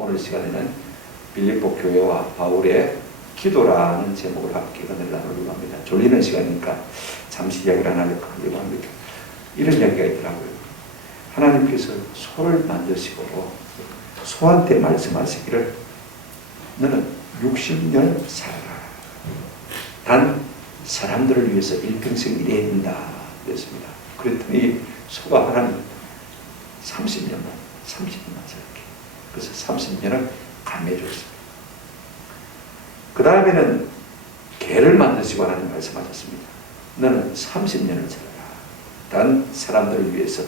오늘 시간에는 빌립보 교회와 바울의 기도라는 제목을 함께 은혜를 나누려고 합니다. 졸리는 시간이니까 잠시 이야기를 안 하려고 합니다. 이런 이야기가 있더라고요. 하나님께서 소를 만드시고 소한테 말씀하시기를 너는 60년 살아라. 단 사람들을 위해서 일평생 일해야 된다. 그랬습니다. 그랬더니 소가 하나님 30년만 살게. 그래서 30년을 감해줬습니다. 그 다음에는 개를 만드시고 하나님 말씀하셨습니다. 너는 30년을 살아라. 단 사람들을 위해서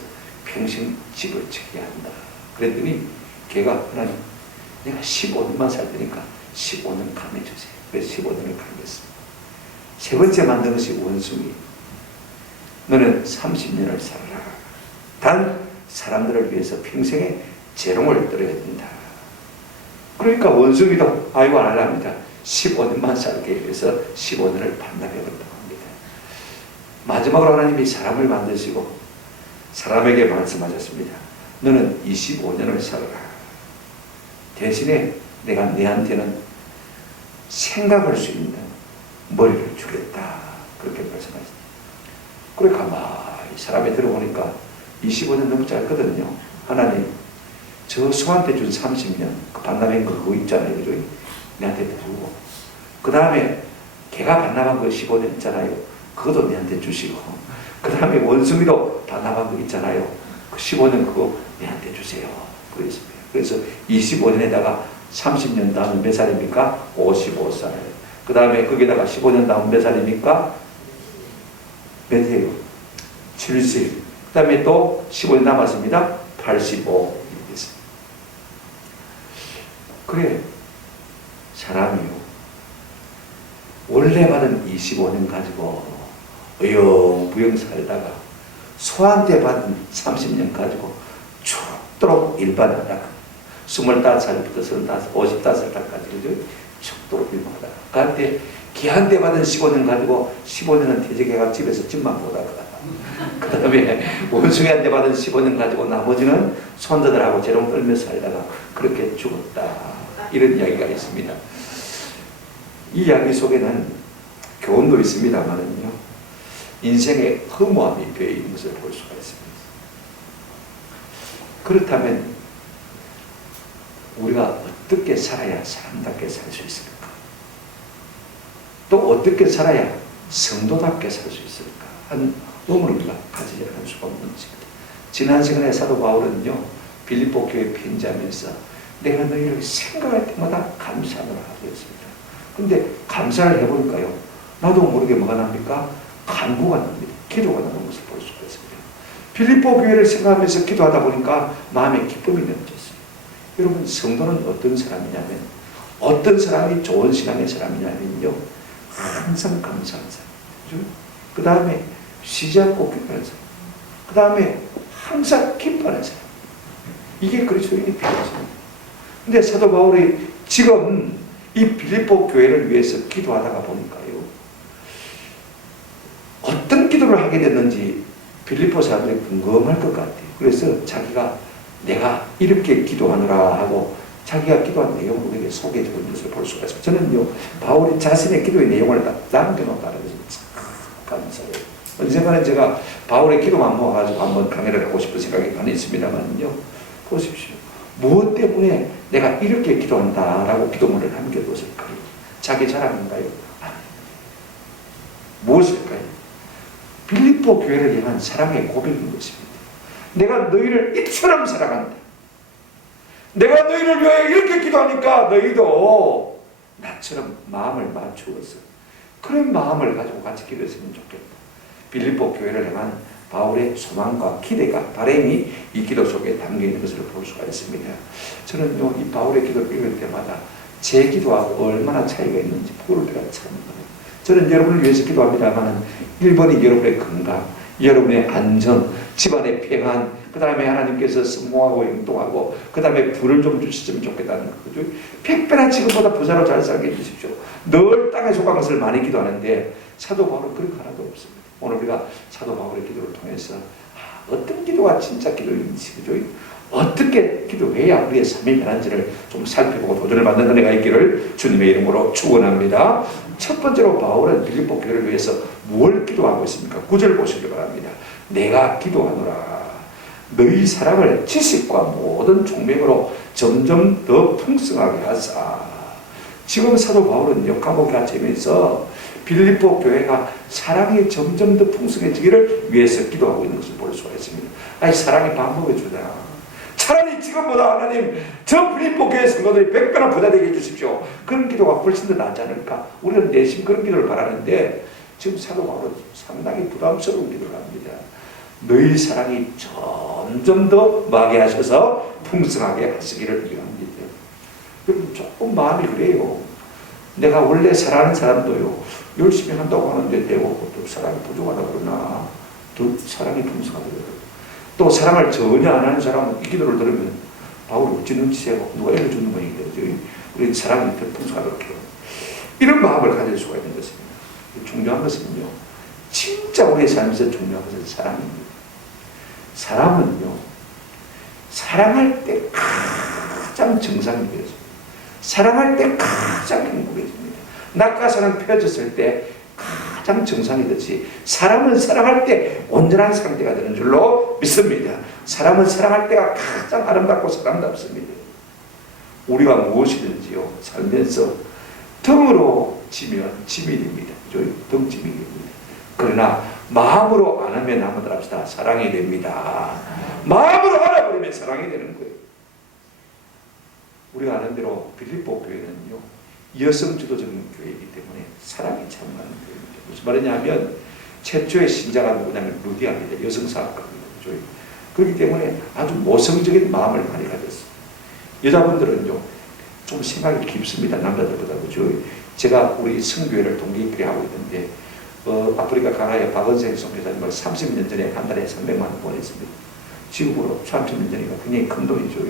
평생 집을 지켜야 한다. 그랬더니 개가 하나님 내가 15년만 살 테니까 15년 감해주세요. 그래서 15년을 감했습니다. 세 번째 만든 것이 원숭이. 너는 30년을 살아라. 단 사람들을 위해서 평생의 재롱을 떨어야 된다. 그러니까 원숭이도 아이고 안 하랍니다. 15년만 살게 해서 15년을 반납해버린다고 합니다. 마지막으로 하나님이 사람을 만드시고 사람에게 말씀하셨습니다. 너는 25년을 살아라. 대신에 내가 너한테는 생각할 수 있는 머리를 주겠다. 그렇게 말씀하셨습니다. 그래 가만히 사람이 들어보니까 25년 너무 짧거든요. 하나님 저 소한테 준 30년 그 반납한 거 그거 있잖아요. 그죠? 내한테 주고 그 다음에 걔가 반납한 거 15년 있잖아요. 그것도 내한테 주시고 그 다음에 원숭이도 반납한 거 있잖아요. 그 15년 그거 내한테 주세요. 그랬습니다. 그래서 25년에다가 30년 다음에 몇 살입니까? 55살. 그 다음에 거기다가 15년 다음 몇 살입니까? 몇 해요? 70. 그 다음에 또 15년 남았습니다. 85. 그래 사람이요 원래 받은 25년 가지고 어영부영 살다가 소한테 받은 30년 가지고 죽도록 일반하다가 25살부터 35, 55살까지 그죠? 죽도록 일반하다가 그한테 걔한테 받은 15년 가지고 15년은 퇴직해가 집에서 집만 보다가 그 다음에 원숭이한테 받은 15년 가지고 나머지는 손자들하고 재롱 떨며 살다가 그렇게 죽었다. 이런 이야기가 있습니다. 이 이야기 속에는 교훈도 있습니다만은요, 인생의 허무함이 배어 있는 것을 볼 수가 있습니다. 그렇다면 우리가 어떻게 살아야 사람답게 살 수 있을까? 또 어떻게 살아야 성도답게 살 수 있을까? 한 의문을 우리가 가지지 않을 수가 없는 것입니다. 지난 시간에 사도 바울은요, 빌립보 교회 편지하면서 내가 너희를 생각할 때마다 감사하노라 하였습니다. 근데 감사를 해보니까요, 나도 모르게 뭐가 납니까? 간구가 납니다. 기도가 나는 것을 볼 수가 있습니다. 빌립보 교회를 생각하면서 기도하다 보니까 마음에 기쁨이 넘쳤어요. 여러분, 성도는 어떤 사람이냐면, 어떤 사람이 좋은 신앙의 사람이냐면요, 항상 감사한 사람. 그 다음에 쉬지 않고 기도하는 사람. 그 다음에 항상 기뻐하는 사람. 이게 그리스도인의 필요입니다. 근데 사도 바울이 지금 이 빌립보 교회를 위해서 기도하다가 보니까요, 어떤 기도를 하게 됐는지 빌립보 사람들이 궁금할 것 같아요. 그래서 자기가 내가 이렇게 기도하느라 하고 자기가 기도한 내용을 우리에게 소개해주고 있는 것을 볼 수가 있어요. 저는요, 바울이 자신의 기도의 내용을 남겨놓았다는 것을 참 감사해요. 언젠가는 제가 바울의 기도만 모아가지고 한번 강의를 하고 싶은 생각이 많이 있습니다만요, 보십시오. 무엇 때문에 내가 이렇게 기도한다라고 기도문을 남겨뒀을까요? 자기 자랑인가요? 아니. 무엇일까요? 빌립보 교회를 향한 사랑의 고백인 것입니다. 내가 너희를 이처럼 사랑한다. 내가 너희를 위하여 이렇게 기도하니까 너희도 나처럼 마음을 맞추어서 그런 마음을 가지고 같이 기도했으면 좋겠다. 빌립보 교회를 향한 바울의 소망과 기대가, 바람이 이 기도 속에 담겨있는 것을 볼 수가 있습니다. 저는요, 이 바울의 기도를 읽을 때마다 제 기도하고 얼마나 차이가 있는지 볼 때가 참 많아요. 저는 여러분을 위해서 기도합니다만 1번이 여러분의 건강, 여러분의 안전, 집안의 평안, 그 다음에 하나님께서 성공하고 행동하고, 그 다음에 부를 좀 주셨으면 좋겠다는 거죠. 100배나 지금보다 부자로 잘 살게 해주십시오. 늘 땅에 속한 것을 많이 기도하는데 사도 바울은 그런 거 하나도 없습니다. 오늘 우리가 사도 바울의 기도를 통해서 어떤 기도가 진짜 기도인지, 그죠? 어떻게 기도해야 우리의 삶이 변한지를 좀 살펴보고 도전을 받는 은혜가 있기를 주님의 이름으로 축원합니다. 첫 번째로 바울은 빌립보 교회를 위해서 뭘 기도하고 있습니까? 9절 보시기 바랍니다. 내가 기도하노라. 너희 사랑을 지식과 모든 총명으로 점점 더 풍성하게 하사. 지금 사도 바울은 감옥에 갇히면서 빌립보 교회가 사랑이 점점 더 풍성해지기를 위해서 기도하고 있는 것을 볼 수가 있습니다. 아니, 사랑이 반복해 주자. 차라리 지금보다 하나님 저 빌립보 교회 성도들이 100배나 부자 되게 해주십시오. 그런 기도가 훨씬 더 낫지 않을까? 우리는 내심 그런 기도를 바라는데 지금 사도 바울은 상당히 부담스러운 기도를 합니다. 너희 사랑이 점점 더 마게 하셔서 풍성하게 하시기를 위함니다. 여러분, 조금 마음이 그래요. 내가 원래 사랑하는 사람도요, 열심히 한다고 하는데 되고 또 사랑이 부족하다 그러나 또 사랑이 풍성하다 그래요. 또 사랑을 전혀 안 하는 사람은 이 기도를 들으면 바울이 어찌 눈치채고 누가 애를 주는 거니까 우리 사랑이 더 풍성하도록 해요. 이런 마음을 가질 수가 있는 것입니다. 중요한 것은요, 진짜 우리의 삶에서 중요한 것은 사랑입니다. 사람은요, 사랑할 때 가장 정상이 되어집니다. 사랑할 때 가장 행복해집니다. 낙하산은 펴졌을 때 가장 정상이 되지, 사람은 사랑할 때 온전한 상태가 되는 줄로 믿습니다. 사람은 사랑할 때가 가장 아름답고 사랑답습니다. 우리가 무엇이든지요, 살면서 덩으로 지면 짐이 됩니다. 덩짐이 됩니다. 그러나 마음으로 안 하면 한번 합시다. 사랑이 됩니다. 마음으로 알아버리면 사랑이 되는 거예요. 우리가 아는 대로 빌립보 교회는요, 여성 주도적인 교회이기 때문에 사랑이 참 많은 교회입니다. 무슨 말이냐면 최초의 신자가 누구냐면 루디아입니다. 여성 사업가입니다. 그렇기 때문에 아주 모성적인 마음을 많이 가졌어요. 여자분들은요, 좀 생각이 깊습니다. 남자들보다. 그죠? 제가 우리 성교회를 동기끼리 하고 있는데 아프리카 가나의 박은생 선교사님을 30년 전에 한 달에 300만 원 보냈습니다. 지금으로 30년 전이니까 굉장히 큰 돈이죠.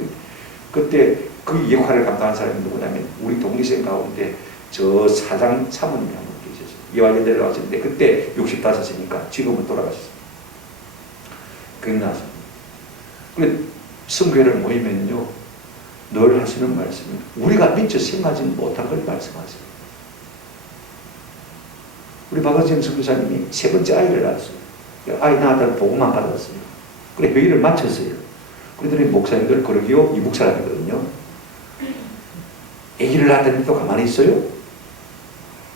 그때 그 역할을 감당한 사람이 누구냐면 우리 동기생 가운데 저 사장 사모님이 한 분 계셨어요. 이화여대를 나왔는데 그때 65이니까 지금은 돌아가셨어요. 기억나서. 그 성교회를 모이면요, 늘 하시는 말씀이 우리가 미처 생각하지 못한 걸 말씀하세요. 우리 박은생 선교사님이 세 번째 아이를 낳았어요. 아이 낳았다는 보고만 받았어요. 그래 회의를 마쳤어요. 그러더니 목사님들 그러기요, 이북 사람이거든요. 아기를 낳았다니 또 가만히 있어요?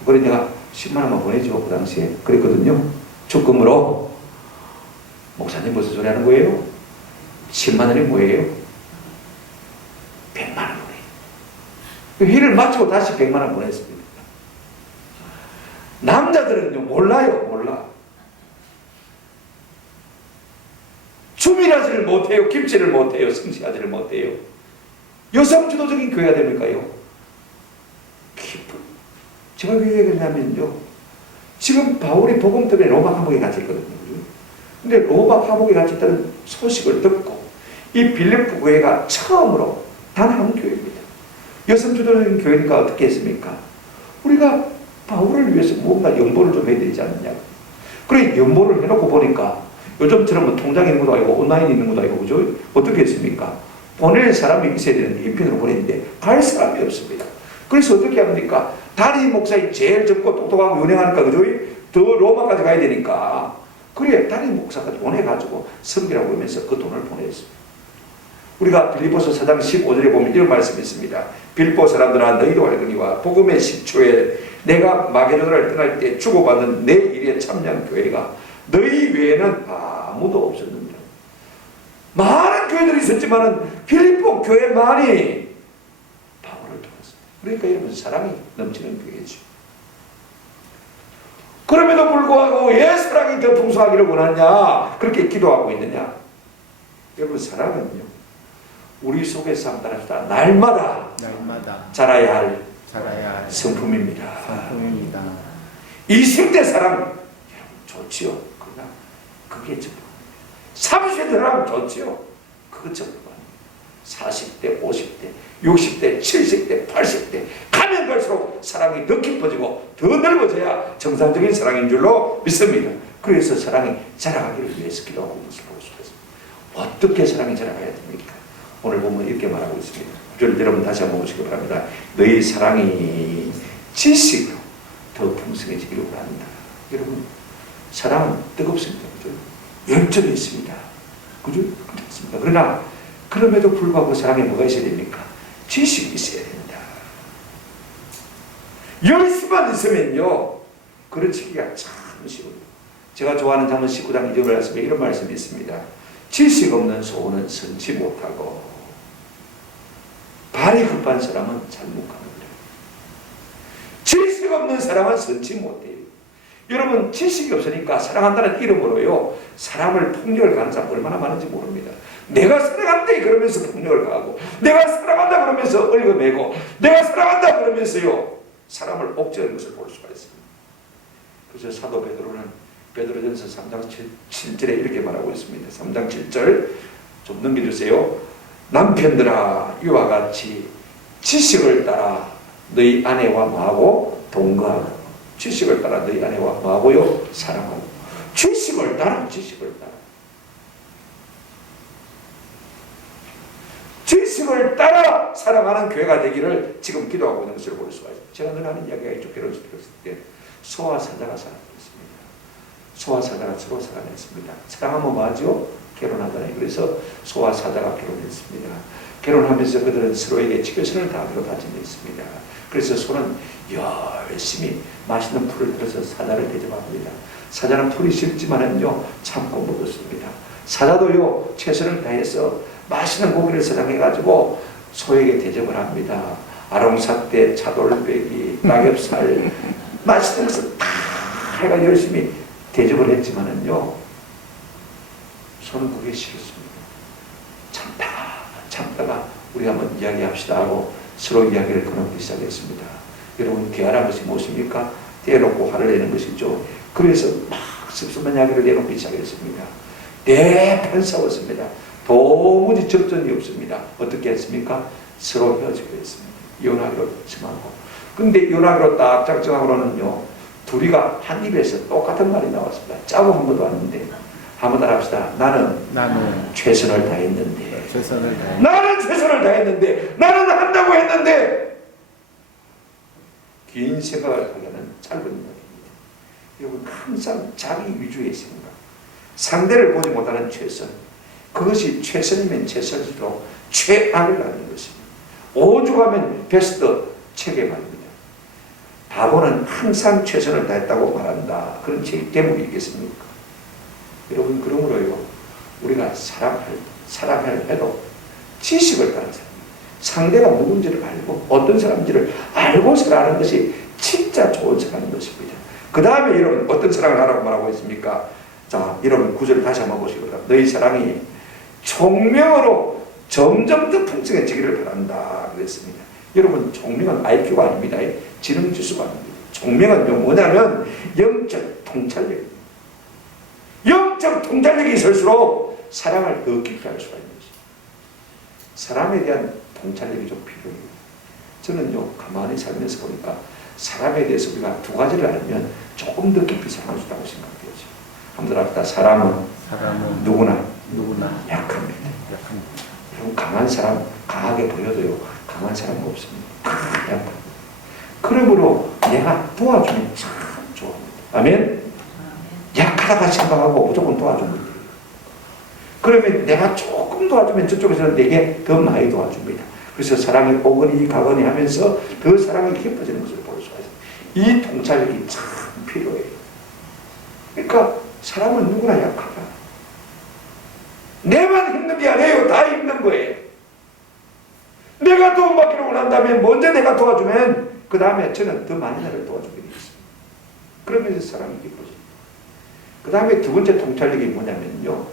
그래 내가 10만 원만 보내줘. 그 당시에 그랬거든요. 적금으로. 목사님 무슨 소리 하는 거예요? 10만 원이 뭐예요? 100만 원 보내요. 회의를 마치고 다시 100만 원 보냈습니다. 남자들은요, 몰라요. 몰라. 주민하지를 못해요. 김치를 못해요. 성취하지를 못해요. 여성 주도적인 교회가 됩니까요? 깊은. 제가 왜 얘기하냐면요, 지금 바울이 복음 때문에 로마 감옥에 갇혔거든요. 근데 로마 감옥에 갇혔다는 소식을 듣고 이 빌립보 교회가 처음으로 단 한 교회입니다. 여성 주도적인 교회니까 어떻게 했습니까? 우리가 바울을 위해서 뭔가 연보를 좀 해야 되지 않느냐고. 그래 연보를 해놓고 보니까 요즘처럼 뭐 통장에 있는 것도 아니고 온라인에 있는 것도 아니고, 그죠? 어떻게 했습니까? 보낼 사람이 있어야 되는데 인편으로 보냈는데 갈 사람이 없습니다. 그래서 어떻게 합니까? 다리 목사님 제일 젊고 똑똑하고 유능하니까, 그죠? 더 로마까지 가야 되니까 그래 다리 목사까지 보내가지고 섬기라고 하면서 그 돈을 보냈습니다. 우리가 빌립보서 4장 15절에 보면 이런 말씀이 있습니다. 빌립보 사람들아 너희도 알거니와 복음의 10초에 내가 마게도나를 떠날 때 주고받는 내 일에 참여한 교회가 너희 외에는 아무도 없었는데. 많은 교회들이 있었지만은 빌립보 교회만이 바울을 도왔습니다. 그러니까 여러분 사랑이 넘치는 교회죠. 그럼에도 불구하고 왜 사랑이 더 풍성하기를 원하냐? 그렇게 기도하고 있느냐? 여러분 사랑은요, 우리 속에서 한번 따라합시다. 날마다 자라야 할 성품입니다. 이 생대 사랑 여러분 좋지요. 그러나 그게 전부입니다. 30대 사랑 좋지요. 그거 전부입니다. 40대, 50대, 60대, 70대, 80대 가면 갈수록 사랑이 더 깊어지고 더 넓어져야 정상적인 사랑인 줄로 믿습니다. 그래서 사랑이 자라가기를 위해서 기도하고 있는 것을 볼 수가 있습니다. 어떻게 사랑이 자라가야 됩니까? 오늘 보면 이렇게 말하고 있습니다. 구절 여러분 다시 한번 보시기 바랍니다. 너희 사랑이 지식으로 더 풍성해지기를 바란다. 여러분, 사랑은 뜨겁습니다. 그죠? 열정이 있습니다. 그죠? 그렇습니다. 그러나 그럼에도 불구하고 사랑에 뭐가 있어야 됩니까? 지식이 있어야 됩니다. 열심만 있으면요, 그르치기가 참 쉬워요. 제가 좋아하는 장면 19장 2절 말씀에 이런 말씀이 있습니다. 지식 없는 소원은 선치 못하고 발이 급한 사람은 잘못하는 거예요. 지식 없는 사람은 선치 못해요. 여러분, 지식이 없으니까 사랑한다는 이름으로요, 사람을 폭력을 가는 사람 얼마나 많은지 모릅니다. 내가 사랑한다 그러면서 폭력을 가하고, 내가 사랑한다 그러면서 얽어매고, 내가 사랑한다 그러면서요, 사람을 옥죄하는 것을 볼 수가 있습니다. 그래서 사도 베드로는 베드로전서 3장 7절에 이렇게 말하고 있습니다. 3장 7절 좀 넘겨주세요. 남편들아, 이와 같이 지식을 따라 너희 아내와 뭐하고 동거하고, 지식을 따라 너희 아내와 뭐하고요? 사랑하고. 지식을 따라, 지식을 따라. 지식을 따라 사랑하는 교회가 되기를 지금 기도하고 있는 것을 볼 수가 있어요. 제가 늘 하는 이야기가 있죠. 결혼식 들었을 때 소와 사자가 사랑했습니다. 소와 사자가 서로 사랑했습니다. 사랑하면 뭐하죠? 결혼하잖아요. 그래서 소와 사자가 결혼했습니다. 결혼하면서 그들은 서로에게 최선을 다하기로 다짐했습니다. 그래서 소는 열심히 맛있는 풀을 들어서 사자를 대접합니다. 사자는 풀이 싫지만은요, 참고 먹었습니다. 사자도요, 최선을 다해서 맛있는 고기를 사랑해가지고 소에게 대접을 합니다. 아롱삭대, 차돌배기, 낙엽살, 맛있는 것을 다 해가 열심히 대접을 했지만은요, 소는 그게 싫었습니다. 참다가 우리 한번 이야기합시다 하고 서로 이야기를 꺼내기 시작했습니다. 여러분, 대화라는 것이 무엇입니까? 대놓고 화를 내는 것이죠. 그래서 막 씁쓸한 이야기를 내놓기 시작했습니다. 대판 싸웠습니다. 도무지 접전이 없습니다. 어떻게 했습니까? 서로 헤어지기로 했습니다. 이혼하기로 정하고. 근데 이혼하기로 딱 작정하고는요, 둘이가 한 입에서 똑같은 말이 나왔습니다. 짜고 한 것도 아닌데. 한번 따라합시다. 나는 최선을 다했는데. 나는 최선을 다했는데. 나는 한다고 했는데. 긴 생각을 하기는 짧은 이야기입니다. 여러분, 항상 자기 위주의 생각. 상대를 보지 못하는 최선. 그것이 최선이면 최선일수록 최악을 하는 것입니다. 오죽하면 베스트 책에 말입니다. 바보는 항상 최선을 다했다고 말한다. 그런 책 대목이 있겠습니까? 여러분, 그러므로요, 우리가 사랑을 해도 지식을 따른 사람, 상대가 누군지를 알고 어떤 사람인지를 알고 사랑하는 것이 진짜 좋은 사랑인 것입니다. 그 다음에 여러분, 어떤 사랑을 하라고 말하고 있습니까? 자, 여러분, 구절을 다시 한번 보시기 바랍니다. 너희 사랑이 총명으로 점점 더 풍성해지기를 바란다 그랬습니다. 여러분, 총명은 IQ가 아닙니다. 지능지수가 아닙니다. 총명은 뭐냐면 영적 통찰력입니다. 영적 통찰력이 있을수록 사랑을 더 깊게 할 수가 있는 것입니다. 사람에 대한 통찰력이 좀 필요해요. 저는요, 가만히 살면서 보니까 사람에 대해서 우리가 두 가지를 알면 조금 더 깊이 사랑할 수 있다고 생각해요. 한번 합시다. 사람은 누구나 약합니다. 여러분, 강한 사람, 강하게 보여도요, 강한 사람은 없습니다. 다 약합니다. 그러므로 내가 도와주면 참 좋아합니다. 아멘? 약하다가 생각하고 무조건 도와줍니다. 그러면 내가 조금 도와주면 저쪽에서는 내게 더 많이 도와줍니다. 그래서 사랑이 오거니 가거니 하면서 더 사랑이 깊어지는 것을 볼 수가 있습니다. 이 통찰력이 참 필요해요. 그러니까 사람은 누구나 약하다. 내만 힘든 게 아니에요. 다 힘든 거예요. 내가 도움받기를 원한다면 먼저 내가 도와주면 그 다음에 저는 더 많이 나를 도와주게 되겠습니다. 그러면서 사람이 깊어집니다. 그 다음에 두 번째 통찰력이 뭐냐면요,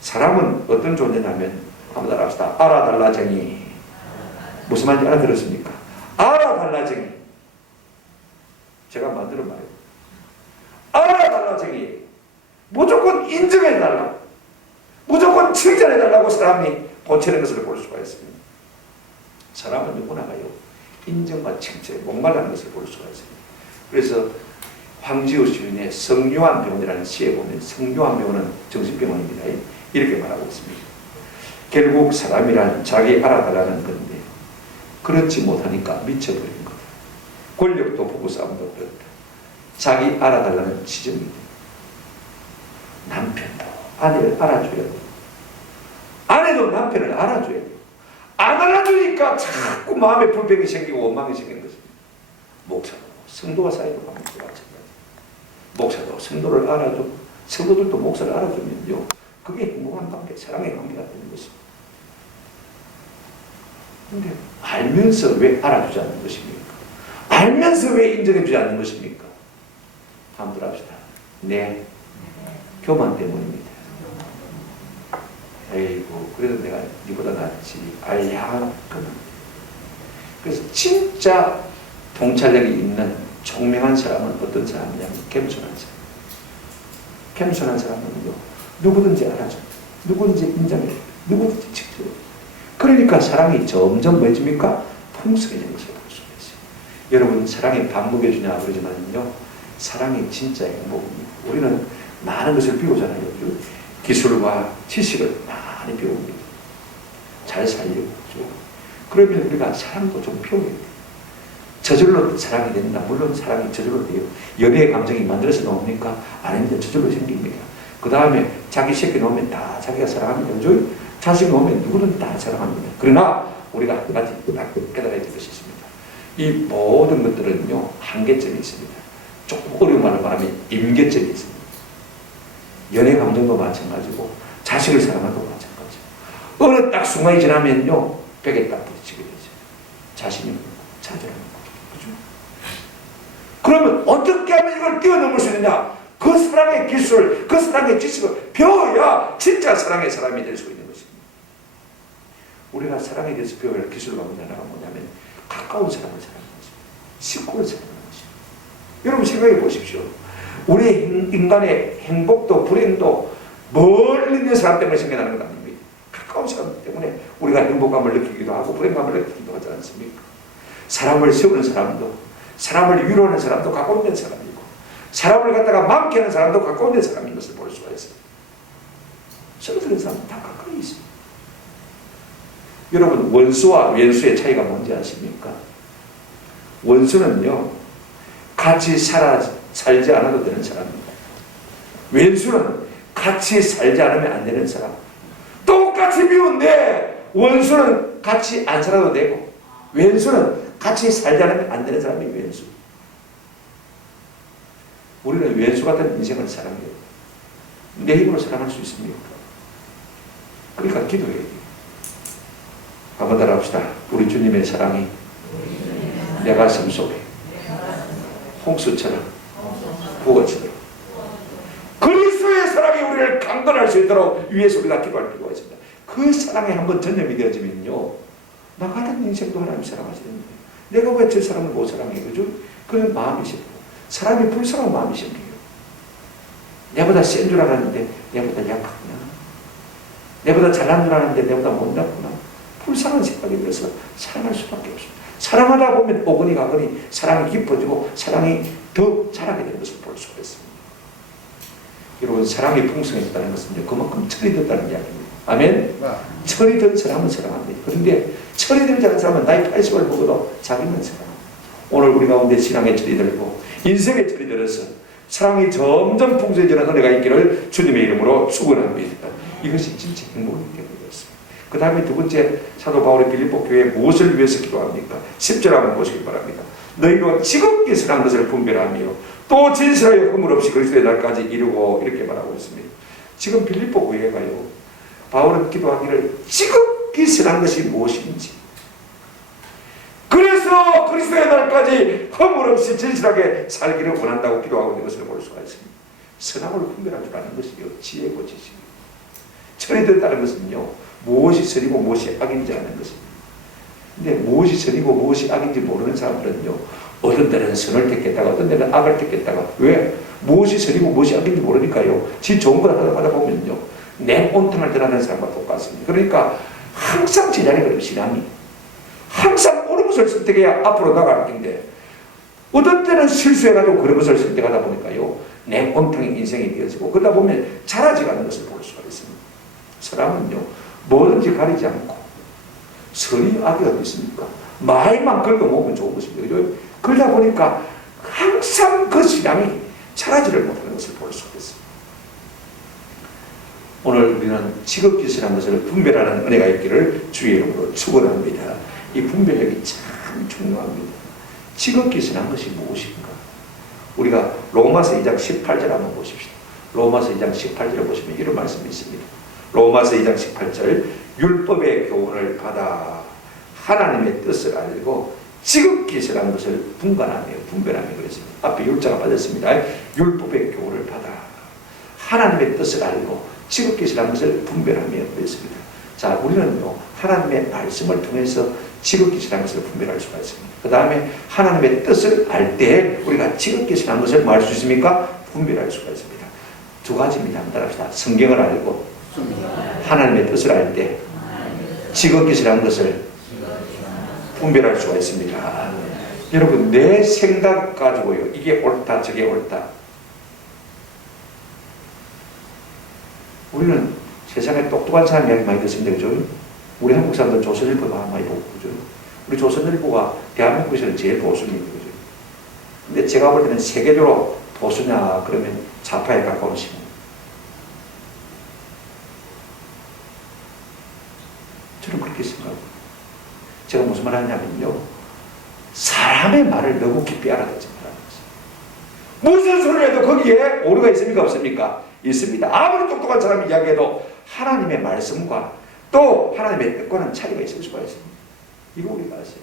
사람은 어떤 존재냐면, 한번 따라합시다. 알아달라쟁이. 무슨 말인지 알아들었습니까? 알아달라쟁이. 제가 만들어 말해요. 알아달라쟁이. 무조건 인정해달라. 무조건 칭찬해달라고 사람이 보채는 것을 볼 수가 있습니다. 사람은 누구나가요, 인정과 칭찬에 목말라는 것을 볼 수가 있습니다. 그래서 황지우 시인의 성요한 병원이라는 시에 보면 성요한 병원은 정신병원입니다. 이렇게 말하고 있습니다. 결국 사람이란 자기 알아달라는 건데 그렇지 못하니까 미쳐버린 거다. 권력도 부부싸움도 그렇다. 자기 알아달라는 지점이다. 남편도 아내를 알아줘야 돼. 아내도 남편을 알아줘야 돼. 안 알아주니까 자꾸 마음에 불평이 생기고 원망이 생기는 것입니다. 목사도 성도가 사이로 가면 마찬가지. 목사도 성도를 알아주고 성도들도 목사를 알아주면요, 그게 행복한 관계, 사랑의 관계가 되는 것입니다. 그런데 알면서 왜 알아주지 않는 것입니까? 알면서 왜 인정해주지 않는 것입니까? 한번 들어봅시다. 네, 교만 때문입니다. 에이구, 그래도 내가 니보다 낫지. 알야, 그만. 그래서 진짜 통찰력이 있는 총명한 사람은 어떤 사람이냐면 겸손한 사람. 겸손한 사람은요, 누구든지 알아줍니다. 누구든지 인정해줍니다. 누구든지 지켜줍니다. 그러니까 사랑이 점점 뭐해집니까? 풍성해지는 것을 볼 수가 있어요. 여러분, 사랑이 밥 먹여주냐 그러지만요, 사랑이 진짜 행복입니다. 우리는 많은 것을 배우잖아요. 기술과 지식을 많이 배웁니다. 잘 살려고. 그러면 우리가 사랑도 좀 배워야 돼요. 저절로 사랑이 된다. 물론 사랑이 저절로 돼요. 연애의 감정이 만들어서 나옵니까? 아닌데 저절로 생깁니다. 그 다음에 자기 새끼 놓으면 다 자기가 사랑합니다. 그죠? 자식 놓으면 누구든 다 사랑합니다. 그러나 우리가 한 가지 깨달아야 될 것이 있습니다. 이 모든 것들은요, 한계점이 있습니다. 조금 어려운 말을 말하면 임계점이 있습니다. 연애 감정도 마찬가지고 자식을 사랑하도 마찬가지고 어느 딱 순간이 지나면요, 벽에 딱 부딪히게 되죠. 자신이 좌절하는 거죠. 그죠? 그러면 어떻게 하면 이걸 뛰어넘을 수 있느냐? 그 사랑의 기술, 그 사랑의 지식을 배워야 진짜 사랑의 사람이 될 수 있는 것입니다. 우리가 사랑에 대해서 배워야 할 기술과 문제가 뭐냐면 가까운 사람을 사랑하는 것입니다. 식구를 사랑하는 것입니다. 여러분 생각해 보십시오. 우리 인간의 행복도 불행도 멀리 있는 사람 때문에 생겨나는 것 아닙니까? 가까운 사람 때문에 우리가 행복감을 느끼기도 하고 불행감을 느끼기도 하지 않습니까? 사람을 세우는 사람도, 사람을 위로하는 사람도 가까운 데 사람이고, 사람을 갖다가 망케하는 사람도 가까운 데 사람인 것을 볼 수가 있어요. 서로 그런 사람은 다 가까이 있습니다. 여러분, 원수와 왼수의 차이가 뭔지 아십니까? 원수는요, 같이 살지 않아도 되는 사람입니다. 왼수는 같이 살지 않으면 안 되는 사람. 똑같이 미운데 원수는 같이 안 살아도 되고 왼수는 같이 살지 않으면 안 되는 사람이 왼수. 우리는 왼수 같은 인생을 사랑해요. 내 힘으로 사랑할 수 있습니까? 그러니까 기도해야 돼요. 한번 따라합시다. 우리 주님의 사랑이 내 가슴 속에 홍수처럼 부어지도록, 그리스도의 사랑이 우리를 강건할 수 있도록 위해서 우리가 기도할 필요가 있습니다. 그 사랑에 한번 전념이 되어지면요, 나 같은 인생도 하나님 사랑하시는데 내가 왜 저 사람을 못 사랑해? 그죠? 그런 마음이 생겨요. 사람이 불쌍한 마음이 생겨요. 내보다 센 줄 알았는데 내보다 약하구나. 내보다 잘난 줄 알았는데 내보다 못났구나. 불쌍한 생각이 들어서 사랑할 수밖에 없습니다. 사랑하다 보면 오거니 가거니 사랑이 깊어지고 사랑이 더 자라게 되는 것을 볼 수가 있습니다. 여러분, 사랑이 풍성했다는 것은 그만큼 철이 됐다는 이야기입니다. 아멘? 철이 든 사람은 사랑합니다. 그런데 철이 들지 않은 사람은 나이 80을 먹어도 자기는 사랑합니다. 오늘 우리 가운데 신앙의 철이 들고 인생의 철이 들어서 사랑이 점점 풍성해지는 은혜가 있기를 주님의 이름으로 축원합니다. 이것이 진짜 행복이 되었습니다. 그 다음에 두 번째, 사도 바울이 빌립보 교회에 무엇을 위해서 기도합니까? 10절 한번 보시기 바랍니다. 너희로 지극히 선한 것을 분별하며 또 진실하여 허물 없이 그리스도의 날까지 이루고, 이렇게 말하고 있습니다. 지금 빌립보 교회가요, 바울은 기도하기를 지극히 선한 것이 무엇인지, 그래서 그리스도의 날까지 허물 없이 진실하게 살기를 원한다고 기도하고 있는 것을 볼 수가 있습니다. 선악을 분별할 줄 아는 것이요, 지혜고 지식입니다. 철이 든다는 것은요, 무엇이 선이고 무엇이 악인지 아는 것입니다. 근데 무엇이 선이고 무엇이 악인지 모르는 사람들은요, 어떤 때는 선을 택했다가 어떤 때는 악을 택했다가, 왜? 무엇이 선이고 무엇이 악인지 모르니까요, 지 좋은 걸 하다 보면요, 냉온탕을 드러내는 사람과 똑같습니다. 그러니까 항상 제자리에 걸리면 신앙이 항상 옳은 것을 선택해야 앞으로 나갈 텐데, 어떤 때는 실수해가지고 그런 것을 선택하다 보니까요, 내 온탕의 인생이 되어지고, 그러다 보면 자라지가 않는 것을 볼 수가 있습니다. 사람은요, 뭐든지 가리지 않고, 선이 악이 어디 있습니까? 말만 긁어먹으면 좋은 것입니다. 그죠? 그러다 보니까 항상 그 신앙이 자라지를 못하는 것을 볼 수가 있습니다. 오늘 우리는 지극기신한 것을 분별하는 은혜가 있기를 주의 이름으로 축원합니다. 이 분별력이 참 중요합니다. 지극기신한 것이 무엇인가? 우리가 로마서 2장 18절 한번 보십시다. 로마서 2장 18절에 보시면 이런 말씀이 있습니다. 로마서 2장 18절, 율법의 교훈을 받아 하나님의 뜻을 알고 지극기신한 것을 분간하며 분별하며 그랬습니다. 앞에 율자가 빠졌습니다. 율법의 교훈을 받아 하나님의 뜻을 알고 지극기신한 것을 분별하며 그랬습니다. 자, 우리는요, 하나님의 말씀을 통해서 지극기신한 것을 분별할 수가 있습니다. 그 다음에 하나님의 뜻을 알 때 우리가 지극기신한 것을 말 수 있습니까? 분별할 수가 있습니다. 두 가지입니다. 한번 따라합시다. 성경을 알고 하나님의 뜻을 알 때 지극기신한 것을 분별할 수가 있습니다. 여러분, 내 생각 가지고요, 이게 옳다 저게 옳다, 우리는 세상에 똑똑한 사람 이야기 많이 듣습니다. 그죠? 우리 한국 사람들 조선일보 많이 보고, 그죠? 우리 조선일보가 대한민국에서는 제일 보수입니다. 그죠? 근데 제가 볼 때는 세계적으로 보수냐 그러면 좌파에 가까운 신문. 저는 그렇게 생각합니다. 제가 무슨 말 하냐면요, 사람의 말을 너무 깊이 알아듣지 말아야 되지. 무슨 소리를 해도 거기에 오류가 있습니까? 없습니까? 있습니다. 아무리 똑똑한 사람이 이야기해도 하나님의 말씀과 또 하나님의 뜻과는 차이가 있을 수가 있습니다. 이거 우리가 아세요.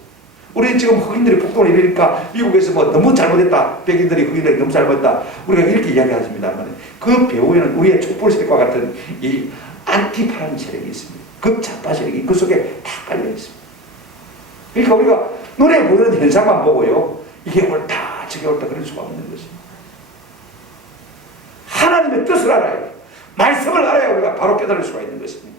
우리 지금 흑인들이 폭동을 일으키니까 미국에서 뭐 너무 잘못했다, 백인들이 흑인들이 너무 잘못했다, 우리가 이렇게 이야기하십니다만, 그 배후에는 우리의 촛불 세력과 같은 이 안티파라는 세력이 있습니다. 극좌파 세력이 그 속에 다 깔려 있습니다. 그러니까 우리가 눈에 보이는 현상만 보고요, 이게 옳다 저게 옳다 그럴 수가 없는 것입니다. 하나님의 뜻을 알아야 돼요. 말씀을 알아야 우리가 바로 깨달을 수가 있는 것입니다.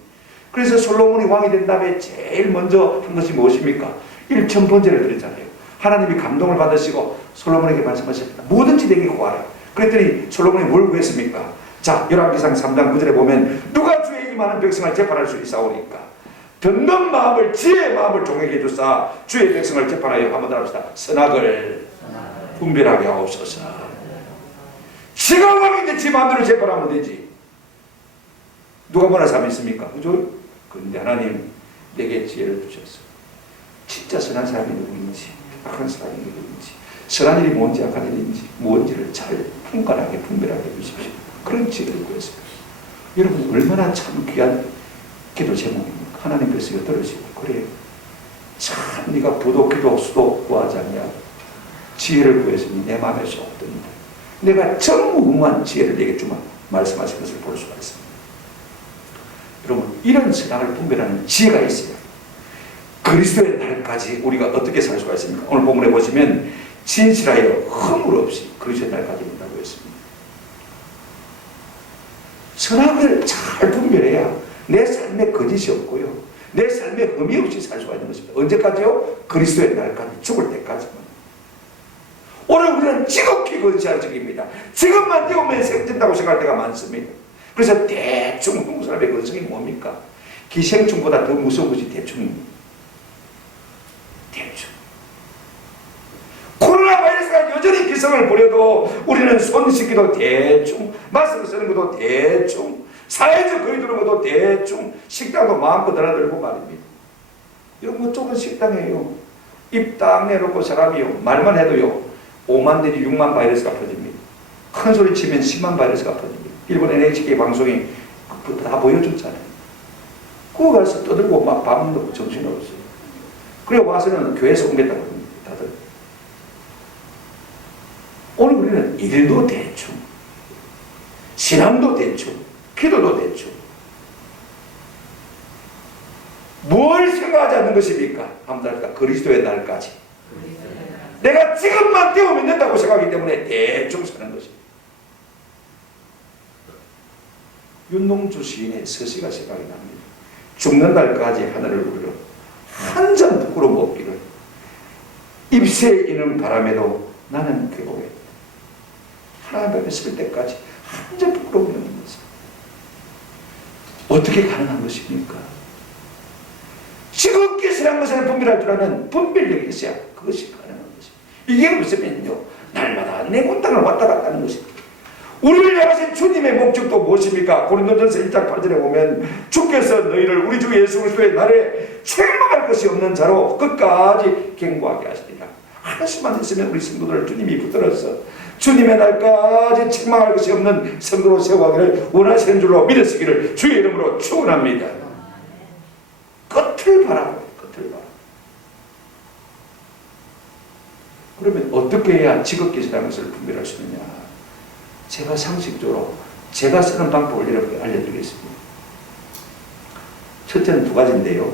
그래서 솔로몬이 왕이 된 다음에 제일 먼저 한 것이 무엇입니까? 1000번제를 드렸잖아요. 하나님이 감동을 받으시고 솔로몬에게 말씀하셨다. 뭐든지 내게 구하라. 그랬더니 솔로몬이 뭘 구했습니까? 자, 열왕기상 3장 9절에 보면 누가 주의 이 많은 백성을 재판할 수 있사오니까 듣는 마음을, 지혜의 마음을 종에게 주사 주의 백성을 재판하여 한번 더 합시다. 선악을 분별하게 하옵소서. 지가 왕인데 지 마음대로 재판하면 되지. 누가 뭐라 사람이 있습니까? 그죠? 그런데 하나님 내게 지혜를 주셨어. 진짜 선한 사람이 누구인지, 악한 사람이 누구인지, 선한 일이 뭔지 악한 일인지 뭔지를 잘 분간하게 분별하게 해주십시오. 그런 지혜를 구했습니다. 여러분, 얼마나 참 귀한 기도 제목입니까? 하나님께서 이거 들으시고, 그래 참 네가 부도 기도 수도 구하지 않냐, 지혜를 구했으니 내 마음에 쏙 듭니다. 내가 전무후무한 지혜를 내게 주마 말씀하신 것을 볼 수가 있습니다. 여러분, 이런 신앙을 분별하는 지혜가 있어요. 그리스도의 날까지 우리가 어떻게 살 수가 있습니까? 오늘 본문에 보시면 진실하여 허물 없이 그리스도의 날까지 된다고 했습니다. 선악을 잘 분별해야 내 삶에 거짓이 없고요, 내 삶에 흠이 없이 살 수가 있는 것입니다. 언제까지요? 그리스도의 날까지, 죽을 때까지만. 오늘 우리는 지극히 거짓하는 적입니다. 지금만 되오면 생긴다고 생각할 때가 많습니다. 그래서 대충 한국 사람의 근성이 뭡니까? 기생충보다 더 무서운 것이 대충입니다. 대충. 코로나 바이러스가 여전히 기성을 부려도 우리는 손 씻기도 대충, 마스크 쓰는 것도 대충, 사회적 거리 두는 것도 대충, 식당도 마음껏 드나들고 말입니다. 이런 거 좁은 식당이에요. 입 딱 내놓고 사람이요, 말만 해도요 5만 내지 6만 바이러스가 퍼집니다. 큰 소리 치면 10만 바이러스가 퍼집니다. 일본 NHK 방송이 다 보여줬잖아요. 그거 가서 떠들고 막 밥 먹고 정신없어요. 그래 와서는 교회에서 옮겼다고 합니다. 다들. 오늘 우리는 일도 대충, 신앙도 대충, 기도도 대충. 뭘 생각하지 않는 것입니까? 한번 그리스도의 날까지. 내가 지금만 되오면 된다고 생각하기 때문에 대충 사는 것입니다. 윤동주 시인의 서시가 생각이 납니다. 죽는 날까지 하늘을 우러러 한 점 부끄러 먹기를, 입새에 이는 바람에도 나는 괴로워야 돼. 하나님 앞에 설 때까지 한점 부끄러움이 없는 것은 어떻게 가능한 것입니까? 지극히 선한 것에는 분별할 줄 아는 분별력이 있어야 그것이 가능한 것입니다. 이게 없으면요, 날마다 내 곤땅을 왔다 갔다 하는 것입니다. 우리를 향하신 주님의 목적도 무엇입니까? 고린도전서 1장 8절에 보면 주께서 너희를 우리 주 예수 그리스도의 날에 책망할 것이 없는 자로 끝까지 견고하게 하시리라. 하나씩만 있으면 우리 성도들을 주님이 붙들어서 주님의 날까지 책망할 것이 없는 성도로 세워가기를 원하시는 줄로 믿으시기를 주의 이름으로 축원합니다. 끝을 바라고, 끝을 바라고. 그러면 어떻게 해야 지극히 선한 것을 분별할 수 있느냐? 제가 상식적으로 제가 쓰는 방법을 여러분께 알려드리겠습니다. 첫째는 두 가지인데요.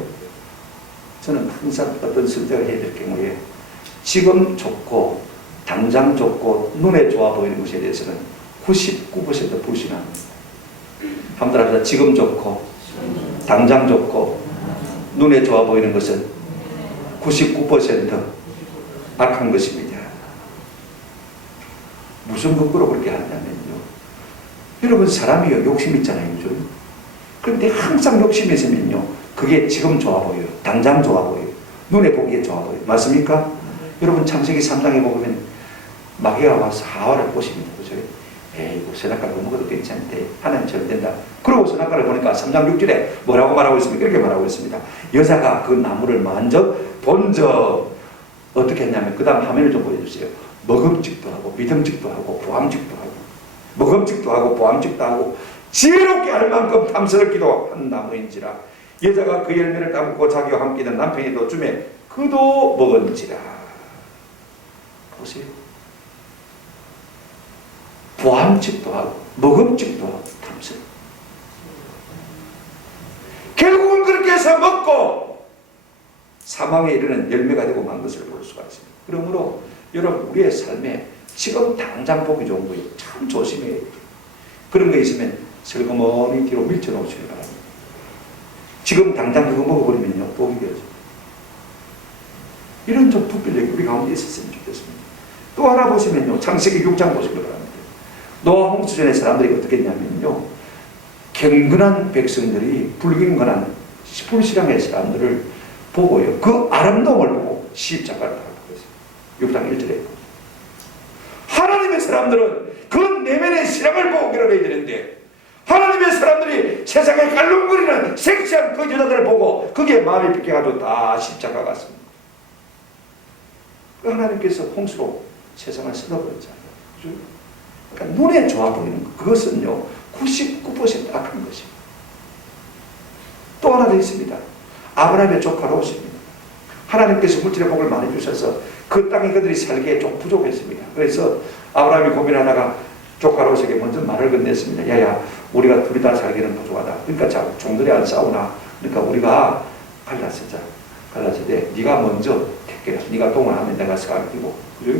저는 항상 어떤 선택을 해야 될 경우에 지금 좋고 당장 좋고 눈에 좋아 보이는 것에 대해서는 99% 불신합니다. 한번 따라합시다. 지금 좋고 당장 좋고 눈에 좋아 보이는 것은 99% 악한 것입니다. 무슨 근거로 그렇게 하냐면요, 여러분 사람이 욕심 있잖아요, 그죠? 그런데 항상 욕심이 있으면요, 그게 지금 좋아 보여요, 당장 좋아 보여요, 눈에 보기에 좋아 보여요. 맞습니까? 여러분 창세기 3장에 보면 마귀가 와서 하와를 꼬십니다, 그죠? 에이구, 선악과를 먹어도 괜찮대, 하나님 절 된다. 그러고 선악과를 보니까 3장 6절에 뭐라고 말하고 있습니까? 이렇게 말하고 있습니다. 여자가 그 나무를 만져 본 적 어떻게 했냐면, 그 다음 화면을 좀 보여주세요. 먹음직도 하고 믿음직도 하고 보암직도 하고 먹음직도 하고 보암직도 하고 지혜롭게 할 만큼 탐스럽기도 한 나무인지라 여자가 그 열매를 따먹고 자기와 함께 있는 남편이도 주매 그도 먹은지라. 보세요. 보암직도 하고 먹음직도 하고 탐스럽. 결국은 그렇게 해서 먹고 사망에 이르는 열매가 되고 만 것을 볼 수가 있습니다. 그러므로 여러분 우리의 삶에 지금 당장 보기 좋은 거예요. 참 조심해야 돼요. 그런 거 있으면 슬그머니 뒤로 밀쳐놓으시기 바랍니다. 지금 당장 그거 먹어버리면요 독이 되죠. 이런 좀 분별력이 우리 가운데 있었으면 좋겠습니다. 또 하나 보시면요, 창세기 6장 보시기 바랍니다. 노아 홍수전에 사람들이 어떻게 했냐면요, 경건한 백성들이 불경건한 불신앙의 사람들을 보고요, 그 아름다움을 보고 시집장가를 하라고 했어요. 6장 1절에. 하나님의 사람들은 그 내면의 신앙을 보고 결혼해야 되는데, 하나님의 사람들이 세상에 깔롱거리는 섹시한 그 여자들을 보고 그게 마음이 비켜가지고 다 십자가 갔습니다. 하나님께서 홍수로 세상을 쏟아버렸잖아요. 그러니까 눈에 좋아 보이는 것, 그것은요 99% 악한 것입니다. 또 하나 더 있습니다. 아브라함의 조카 롯입니다. 하나님께서 물질의 복을 많이 주셔서 그 땅에 그들이 살기에 좀 부족했습니다. 그래서 아브라함이 고민하다가 조카 롯에게 먼저 말을 건넸습니다. 야야, 우리가 둘이 다 살기는 부족하다. 그러니까 자, 종들이 안 싸우나? 그러니까 우리가 갈라서자. 갈라서되 네가 먼저 택해라. 네가 동을 하면 내가 서를 끼고, 그죠?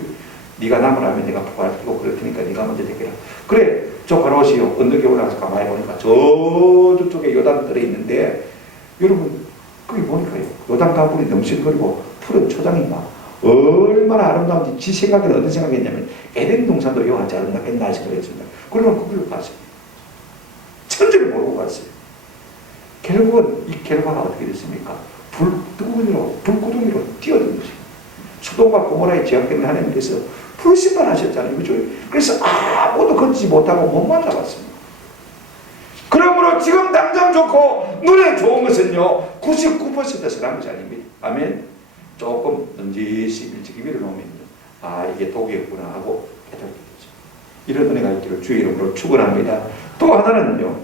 네가 남을 하면 내가 북을 끼고 그럴 테니까 네가 먼저 택해라. 그래, 조카 롯이요 언덕에 올라가서 가만히 보니까 저쪽에 요단 뜰에 있는데, 여러분 거기 보니까요 요단 강물이 넘실거리고 푸른 초장이 막 얼마나 아름다운지 지 생각에는 어떤 생각했냐면 에덴 동산도 요한지 아름답겠나 생각했습니다. 그러면 거기로 갔어요. 천지를 모르고 갔어요. 결국은 이 결과가 어떻게 됐습니까? 불구덩이로 뛰어든 것입니다. 소돔과 고모라의 죄악되는 하나님께서 불신만 하셨잖아요. 그죠? 그래서 아무도 걷지 못하고 몸만 잡았습니다. 그러므로 지금 당장 좋고 눈에 좋은 것은요 99% 선한 것이 아닙니다. 아멘. 조금 넌지시 일찍이 밀어놓으면요, 이게 독이었구나 하고 깨닫게 되죠. 이런 은혜가 있기를 주의 이름으로 축원합니다. 또 하나는요,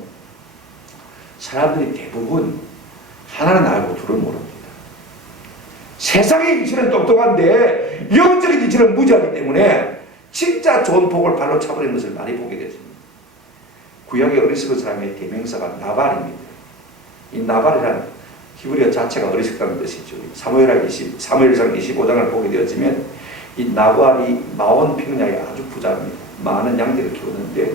사람들이 대부분 하나는 알고 둘은 모릅니다. 세상의 이치는 똑똑한데 영적인 이치는 무지하기 때문에 진짜 좋은 복을 발로 차버리는 것을 많이 보게 됐습니다. 구약의 어리석은 사람의 대명사가 나발입니다. 이 나발이란 히브리어 자체가 어리석다는 뜻이죠. 사무엘상 25장을 보게 되었지만 이 나발이 마온 평야에 아주 부자입니다. 많은 양들을 키우는데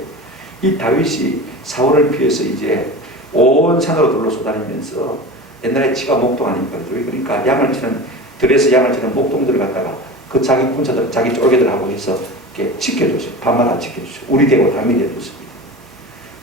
이 다윗이 사울을 피해서 이제 온 산으로 둘러쏘다니면서 옛날에 지가 목동 아닙니까? 그러니까 양을 치는 들에서 양을 치는 목동들을 갖다가 그 그 자기 군사들, 자기 쫄개들하고 해서 이렇게 지켜줬어요. 밤마다 지켜주죠. 우리 되고 담이 되었습니다.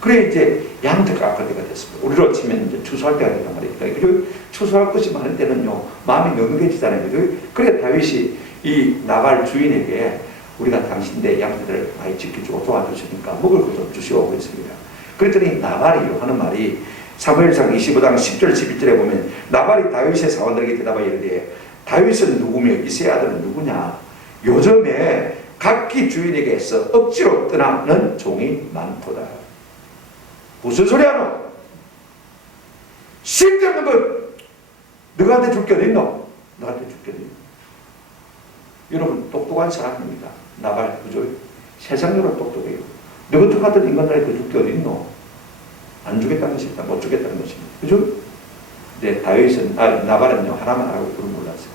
그래 이제 양들 깎을 때가 됐습니다. 우리로 치면 이제 추수할 때가 됐단 말이니까. 그리고 추수할 것이 많은 때는요, 마음이 너무해지잖아요. 그래 다윗이 이 나발 주인에게 우리가 당신 내 양들을 많이 지켜주고 도와주시니까 먹을 것도 주시오고 했습니다. 그랬더니 나발이요 하는 말이 사무엘상 25장 10절 11절에 보면 나발이 다윗의 사원들에게 대답하여 이르되 다윗은 누구며 이새의 아들은 누구냐? 요즘에 각기 주인에게서 억지로 떠나는 종이 많도다. 무슨 소리 하노? 쓸데없는 것 너한테 줄 게 어딨노? 너한테 줄 게 어딨노? 여러분 똑똑한 사람입니다. 나발 그죠? 세상으로 똑똑해요. 너 같은 아들 인간들한테 줄 게 어딨노? 안 주겠다는 것입니다. 못 주겠다는 것입니다. 그죠? 네, 다윗은 나발은요 하나만 알고 그걸 몰랐어요.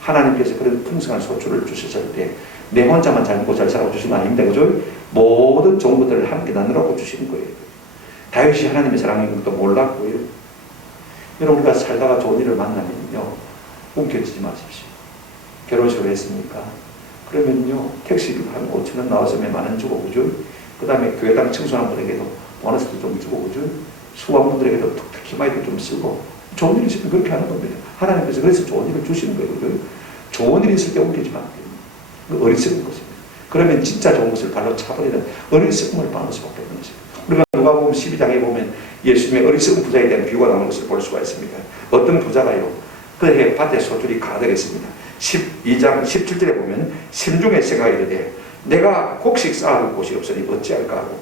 하나님께서 그런 풍성한 소출을 주셨을 때 내 혼자만 잘 먹고 잘 살아고 주시는 거 아닙니다. 그죠? 모든 좋은 것들을 함께 나누라고 주시는 거예요. 다윗이 하나님의 사랑인 것도 몰랐고요. 여러분 우리가 살다가 좋은 일을 만나면요 움켜쥐지 마십시오. 결혼식을 했습니까? 그러면요 택시비 한 5,000원 나왔으면 10,000원 주고 그죠? 그 다음에 교회당 청소하는 분에게도 보너스도 좀 주고 그죠? 수강분들에게도 특히 많이 좀 쓰고 좋은 일이 있으면 그렇게 하는 겁니다. 하나님께서 그래서 좋은 일을 주시는 거예요. 그죠? 좋은 일이 있을 때 움켜쥐면 안 돼요. 어리석은 것입니다. 그러면 진짜 좋은 것을 발로 차버리는 어리석음을 받을 수밖에 없는 것입니다. 우리가 누가복음 12장에 보면 예수님의 어리석은 부자에 대한 비유가 나오는 것을 볼 수가 있습니다. 어떤 부자가요 그의 밭에 소출이 가득했습니다. 12장 17절에 보면 심중에 생각이 이르되 내가 곡식 쌓아둘 곳이 없으니 어찌할까 하고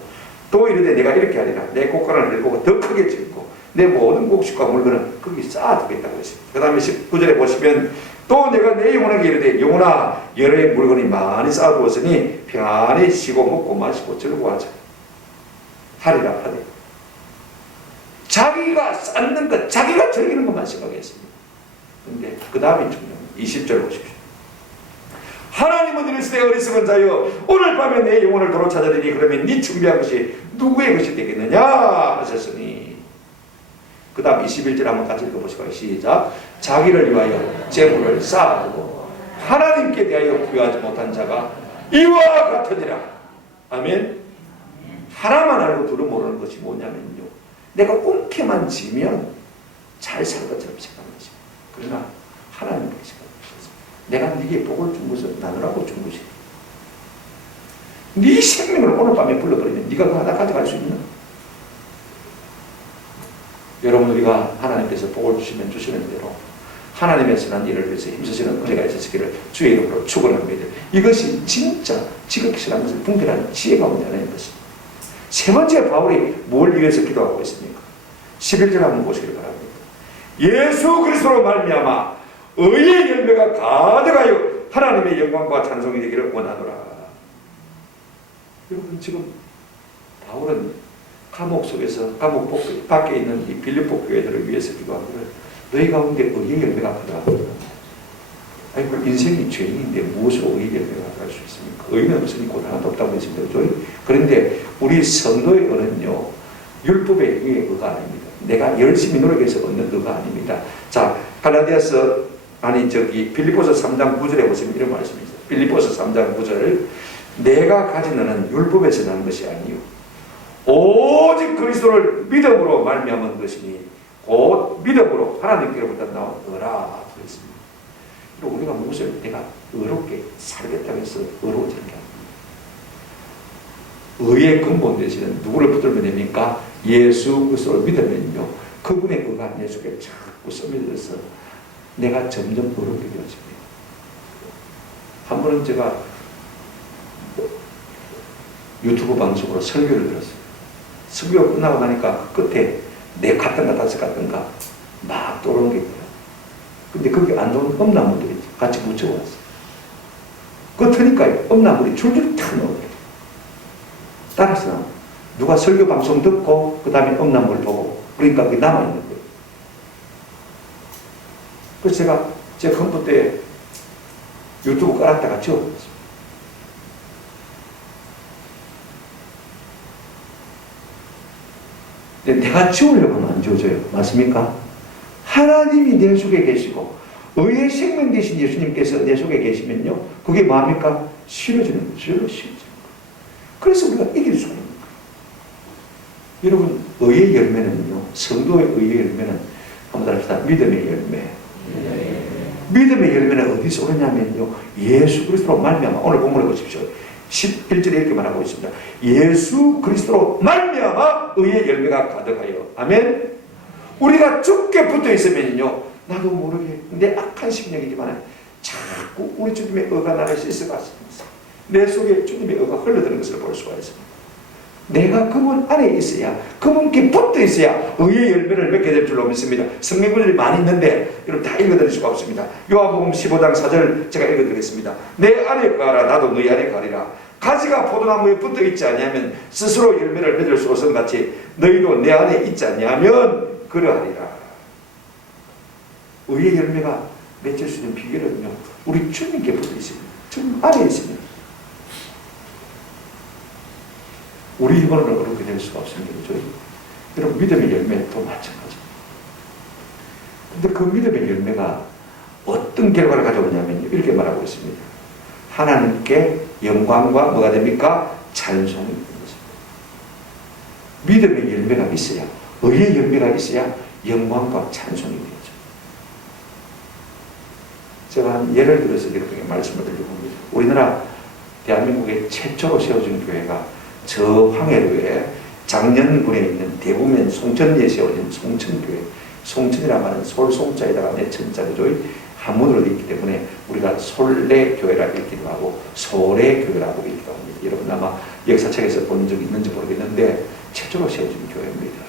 또 이르되 내가 이렇게 하리라 내 곡간을 들고 더 크게 짓고 내 모든 곡식과 물건은 거기 쌓아두겠다고 했습니다. 그 다음에 19절에 보시면 또 내가 내 영혼에게 이르되 영혼아 여러의 물건이 많이 쌓아두었으니 평안히 쉬고 먹고 마시고 즐거워하자 하리라 하되 자기가 쌓는 것 자기가 즐기는 것만 생각했습니다. 그런데 그 다음이 중요합니다. 20절 보십시오. 하나님은 이르시되 어리석은 자여 오늘 밤에 내 영혼을 도로 찾으리니 그러면 네 준비한 것이 누구의 것이 되겠느냐 하셨으니 그 다음 21절 한번 같이 읽어보시고 시작. 자기를 위하여 재물을 쌓아두고 하나님께 대하여 부여하지 못한 자가 이와 같으니라. 아멘. 하나만 알고 둘을 모르는 것이 뭐냐면요 내가 꽁케만 지면 잘 살 것처럼 생각하는 것입니다. 그러나 하나님께서 내가 네게 복을 준 것을 나누라고 준 것이다. 네 생명을 오늘 밤에 불러버리면 네가 그거 하나 가져갈 수 있나? 여러분 우리가 하나님께서 복을 주시면 주시는 대로 하나님의 선한 일을 위해서 힘쓰시는 은혜가 있으시기를 주의 이름으로 축원합니다. 이것이 진짜 지극히 선한 것을 분별하는 지혜가 온다는 것입니다. 세 번째 바울이 뭘 위해서 기도하고 있습니까? 11절 한번 보시기를 바랍니다. 예수 그리스도로 말미암아 의의 열매가 가득하여 하나님의 영광과 찬송이 되기를 원하노라. 여러분 지금 바울은 감옥 속에서 감옥 밖에 있는 이 빌립보 교회들을 위해서 기도하기를 너희 가운데 의의 열매가 가득하다. 아니 그 인생이 죄인인데 무엇으로 의의 열매가 가득할 수 있습니까? 의는 없으니 곧 하나도 없다고 했습니다. 그런데 우리 성도의 의는요 율법에 의의 의가 아닙니다. 내가 열심히 노력해서 얻는 의가 아닙니다. 자 갈라디아서 빌립보서 3장 9절에 보시면 이런 말씀이 있어요. 빌립보서 3장 9절 내가 가진 의는 율법에서 난 것이 아니요 오직 그리스도를 믿음으로 말미암은 것이니 곧 믿음으로 하나님께로부터 나온 의라 그랬습니다. 우리가 무엇을 내가 의롭게 살겠다고 해서 의로워지는 게 아닙니다. 의의 근본 되시는 누구를 붙들면 됩니까? 예수 그리스도를 믿으면요 그분의 의가 내 속에 자꾸 스며들어서 내가 점점 의롭게 되어집니다. 한 번은 제가 유튜브 방송으로 설교를 들었어요. 설교가 끝나고 나니까 끝에 네 갔던가 다섯 갔던가 막 떠오르는 게 있더라고요. 근데 거기 안 좋은 엄나무들이 같이 묻혀왔어요. 그러니까 엄나물이 줄줄 타 나오더라고요. 따라서 누가 설교 방송 듣고 그 다음에 엄나물을 보고 그러니까 그게 남아있는 거예요. 그래서 제가 제 컴퓨터에 유튜브 깔았다가 지워버렸어요. 근데 내가 지우려고 하면 안 지워져요. 맞습니까? 하나님이 내 속에 계시고 의의 생명 되신 예수님께서 내 속에 계시면요, 그게 뭡니까? 싫어지는 거죠. 싫어지는 거예요. 그래서 우리가 이길 수가 있는 거예요. 여러분, 의의 열매는요, 성도의 의의 열매는 한번 합시다. 믿음의 열매. 믿음의 열매는 어디서 오느냐면요, 예수 그리스도로 말미암아. 오늘 본문에 보십시오. 11절에 이렇게 말하고 있습니다. 예수 그리스도로 말미암아 의의 열매가 가득하여. 아멘. 우리가 죽게 붙어 있으면요, 나도 모르게 내 악한 심령이지만 자꾸 우리 주님의 의가 나를 씻어갔습니다. 내 속에 주님의 의가 흘러드는 것을 볼 수가 있습니다. 내가 그분 안에 있어야, 그분께 붙어 있어야 의의 열매를 맺게 될 줄로 믿습니다. 성경들이 많이 있는데 여러분 다 읽어드릴 수가 없습니다. 요한복음 15장 4절 제가 읽어드리겠습니다. 내 안에 가라, 나도 너희 안에 가리라. 가지가 포도나무에 붙어 있지 아니하면 스스로 열매를 맺을 수 없음 같이 너희도 내 안에 있지 아니하면 그러하리라. 의의 열매가 맺을 수 있는 비결은요, 우리 주님께 붙어 있습니다. 주님 안에 있습니다. 우리 힘으로는 그렇게 될 수가 없습니다. 그렇죠? 여러분, 믿음의 열매도 마찬가지입니다. 근데 그 믿음의 열매가 어떤 결과를 가져오냐면 이렇게 말하고 있습니다. 하나님께 영광과 뭐가 됩니까? 찬송이 됩니다. 믿음의 열매가 있어야, 의의 열매가 있어야 영광과 찬송이 되죠. 제가 한 예를 들어서 이렇게 말씀을 드리고 있습니다. 우리나라 대한민국의 최초로 세워진 교회가 저 황해도에 장년군에 있는 대구면 송천리에 세워진 송천교회. 송천이라는 말은 솔송자에다가 내천자죠. 한문으로 되어 있기 때문에 우리가 솔레교회라 읽기도 하고 소래교회라고 읽기도 합니다. 여러분 아마 역사책에서 본 적이 있는지 모르겠는데 최초로 세워진 교회입니다.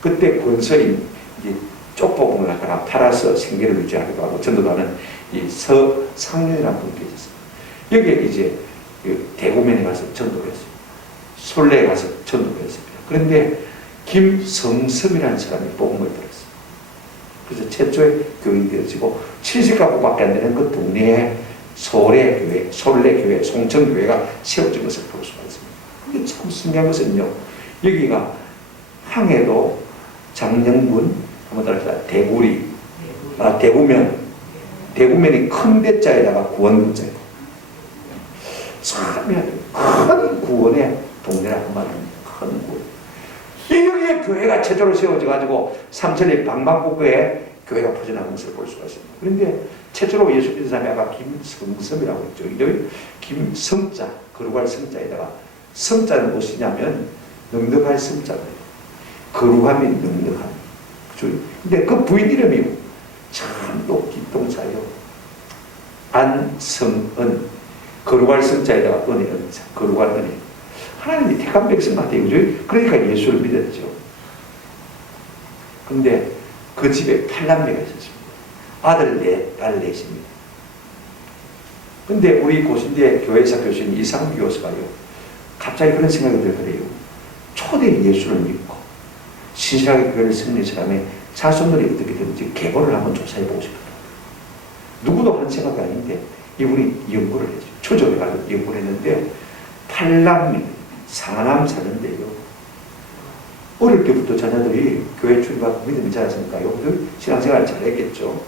그때 권서인 쪽복음을 갖다가 팔아서 생계를 유지하기도 하고 전도도 하는 이 서상륜이라는 분이 계셨어요. 여기에 이제 대구면에 가서 전도를 했어요. 솔레에 가서 전도를 했습니다. 그런데 김성섭이라는 사람이 복음을 들었어요. 그래서 최초의 교인이 되어지고 70가구밖에 안 되는 그 동네에 솔레교회, 송천교회가 세워진 것을 볼 수가 있습니다. 근데 참 신기한 것은요, 여기가 항해도 장령군, 한번 따라합시다. 대구리, 대구면이 큰 대자에다가 구원자예요. 참 큰 구원의 동네라고 말합니다. 큰 구원. 여기에 교회가 최초로 세워져가지고 삼천리 방방곡구에 교회가 퍼져나간 것을 볼 수가 있습니다. 그런데 최초로 예수 믿는 사람이 아까 김성섭이라고 했죠. 여기 김성자, 거룩할 성자에다가 성자는 무엇이냐면 능력할 성자예요. 거룩함이 능력함. 근데 그 부인 이름이 참 높긴 동사예요. 안성은, 거룩할 성자에다가 은혜, 은사, 거룩할 은혜. 하나님이 택한 백성 같아요. 그러니까 예수를 믿었죠. 근데 그 집에 8남매가 있었습니다. 아들 4, 딸 4입니다. 근데 우리 고신대 교회사 교수인 이상규 교수가요, 갑자기 그런 생각이 들더래요. 초대 예수를 믿고 신실하게 교회를 섬기는 사람의 자손들이 어떻게 되는지 계보를 한번 조사해보고 싶어요. 누구도 한 생각이 아닌데 이분이 연구를 했죠. 초조해 가지고 연구를 했는데 8남매, 4남 4년대요. 어릴 때부터 자녀들이 교회 출입하고 믿음이 자랐으니까요. 신앙생활을 잘했겠죠.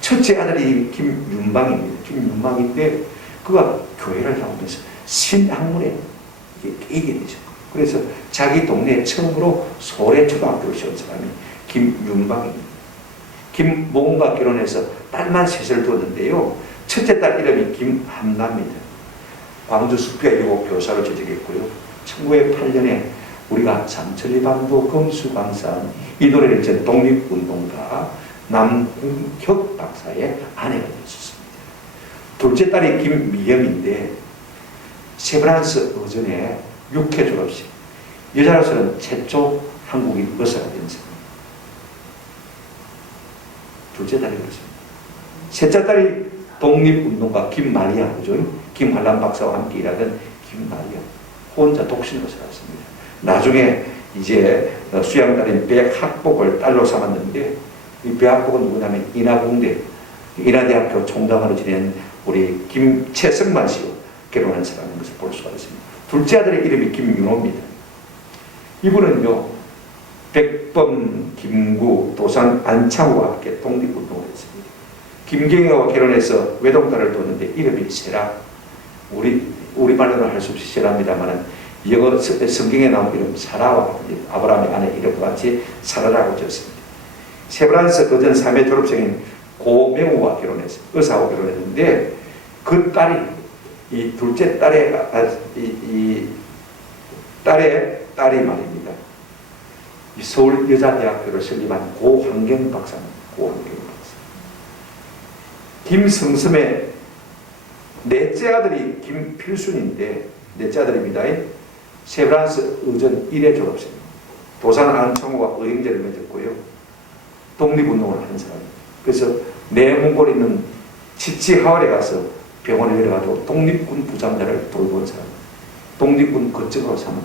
첫째 아들이 김윤방입니다. 김윤방인데 그가 교회를 나오면서 신학문에 이게 되죠. 그래서 자기 동네에 처음으로 소래초등학교를 세운 사람이 김윤방입니다. 김모군과 결혼해서 딸만 셋을 두었는데요. 첫째 딸 이름이 김함남입니다. 광주 수피아여고 교사로 재직했고요. 1908년에 우리가 삼천리반도 검수광산 이 노래를 전 독립운동가 남궁혁 박사의 아내가 되었습니다. 둘째 딸이 김미영인데 세브란스 어전에 6회 졸업식, 여자로서는 최초 한국인 의사가 된 사람. 둘째 딸이 그렇습니다. 셋째 딸이 독립운동가 김마리아, 그죠? 김한란 박사와 함께 일하던 김마리아. 혼자 독신으로 살았습니다. 나중에 이제 수양딸인 백학복을 딸로 삼았는데, 이 백학복은 누구냐면 인하공대, 인하대학교 총장으로 지낸 우리 김채성만 씨와 결혼한 사람인 것을 볼 수가 있습니다. 둘째 아들의 이름이 김윤호입니다. 이분은요, 백범, 김구, 도산, 안창호와 함께 독립운동을 했습니다. 김경애와 결혼해서 외동딸을 뒀는데 이름이 세라. 우리말로는 할 수 없이 세라입니다만은 영어 성경에 나온 이름 사라와 아브라함의 아내 이름과 같이 사라라고 지었습니다. 세브란스 의전 3회 졸업생인 고명우와 결혼했어요. 의사와 결혼했는데 그 딸이 이 둘째 딸의 딸이 말입니다. 이 서울여자대학교를 설립한 고환경 박사입니다. 고환경 박사. 김성섬의 넷째 아들이 김필순인데 넷째 아들입니다. 세브란스 의전 1회 졸업생입니다. 도산 안창호와 의형제를 맺었고요. 독립운동을 한 사람입니다. 그래서 내몽골에 있는 치치하월에 가서 병원에 내려가도 독립군 부상자를 돌본 사람, 독립군 거점으로 삼은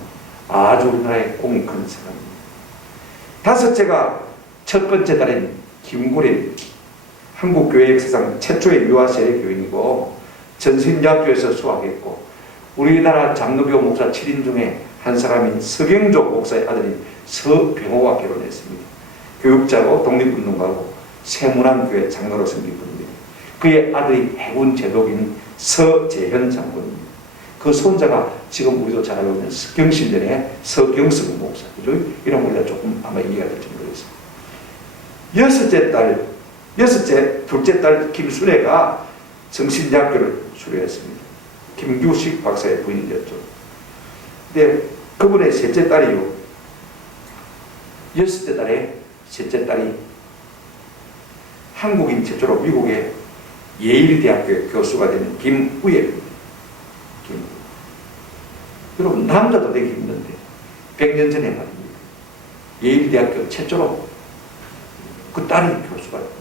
아주 우리나라의 공이 큰 사람입니다. 다섯째가 첫 번째 딸인 김구림, 한국교회 역사상 최초의 유아 세례 교인이고 전신대학교에서 수학했고 우리나라 장로교 목사 7인 중에 한 사람인 서경조 목사의 아들인 서병호와 결혼했습니다. 교육자고 독립운동가고 세문안교회 장로로 섬긴 분입니다. 그의 아들이 해군 제독인 서재현 장군입니다. 그 손자가 지금 우리도 잘 알고 있는 경신전의 서경석 목사. 그죠? 이런 우리가 조금 아마 이해가 될지 모르겠습니다. 둘째 딸 김순애가 정신대학교를 수료했습니다. 김규식 박사의 부인이었죠. 근데 그분의 셋째 딸이요. 여섯째 딸의 셋째 딸이 한국인 최초로 미국의 예일대학교의 교수가 되는 김우예입니다. 여러분 남자도 되기 힘든데 100년 전에 말입니다. 예일대학교 최초로 그 딸이 교수가 됩니다.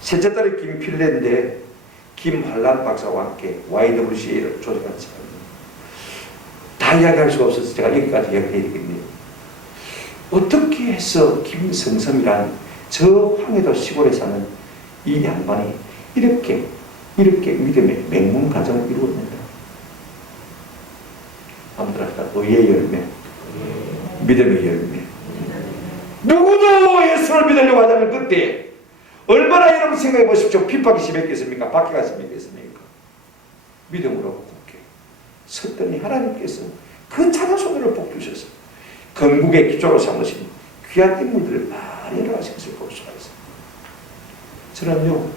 셋째 딸이 김필레인데 김환란 박사와 함께 YWCA를 조직한 사람입니다. 다 이야기할 수가 없어서 제가 여기까지 이야기해야 되겠네요. 어떻게 해서 김성섬이란 저 황해도 시골에 사는 이 양반이 이렇게 믿음의 맹문 가정을 이루었는가? 아무튼 아까 의의 열매, 믿음의 열매. 누구도 예수를 믿으려고 하자면 그때 얼마나 여러분 생각해 보십시오. 핍박이 심했겠습니까? 박해가 심했겠습니까? 믿음으로 굳게 섰더니 하나님께서 그 찬양 소리를 복 주셔서 건국의 기초로 삼으신 귀한 인물들을 많이 일어나신 것을 볼 수가 있습니다. 저는요,